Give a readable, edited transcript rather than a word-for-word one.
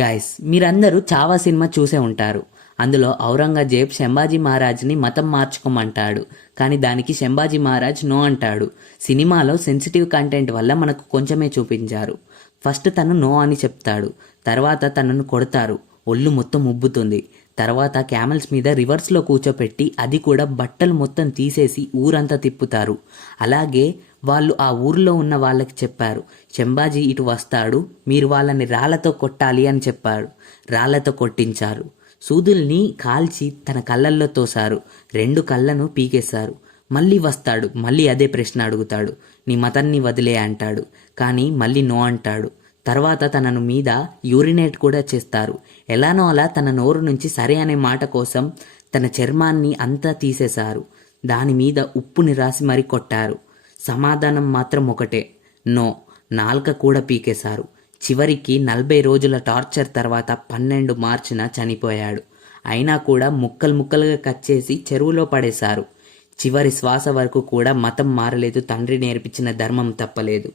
Guys మీరందరూ Chhaava cinema చూసే ఉంటారు. అందులో ఔరంగజేబ్ శంభాజీ మహారాజ్ని మతం మార్చుకోమంటాడు, కానీ దానికి శంభాజీ మహారాజ్ నో అంటాడు. సినిమాలో సెన్సిటివ్ కంటెంట్ వల్ల మనకు కొంచెమే చూపించారు. ఫస్ట్ తను నో అని చెప్తాడు, తర్వాత తనను కొడతారు, ఒళ్ళు మొత్తం ఉబ్బుతుంది. తర్వాత క్యామెల్స్ మీద రివర్స్లో కూర్చోపెట్టి అది కూడా బట్టలు మొత్తం తీసేసి ఊరంతా తిప్పుతారు. అలాగే వాళ్ళు ఆ ఊర్లో ఉన్న వాళ్ళకి చెప్పారు, శంభాజీ ఇటు వస్తాడు, మీరు వాళ్ళని రాళ్లతో కొట్టాలి అని చెప్పారు. రాళ్లతో కొట్టించారు. సూదుల్ని కాల్చి తన కళ్ళల్లో తోశారు. 2 కళ్ళను పీకేశారు. మళ్ళీ వస్తాడు, మళ్ళీ అదే ప్రశ్న అడుగుతాడు, నీ మతాన్ని వదిలే అంటాడు, కానీ మళ్ళీ నో అంటాడు. తర్వాత తనను మీద యూరినేట్ కూడా చేస్తారు. ఎలానో అలా తన నోరు నుంచి సరే అనే మాట కోసం తన చర్మాన్ని అంతా తీసేశారు. దాని మీద ఉప్పుని రాసి మరీ కొట్టారు. సమాధానం మాత్రం ఒకటే, నో. నాల్క కూడా పీకేశారు. చివరికి 40 రోజుల టార్చర్ తర్వాత 12 మార్చిన చనిపోయాడు. అయినా కూడా ముక్కలు ముక్కలుగా కట్ చేసి చెరువులో పడేశారు. చివరి శ్వాస వరకు కూడా మతం మారలేదు, తండ్రి నేర్పించిన ధర్మం తప్పలేదు.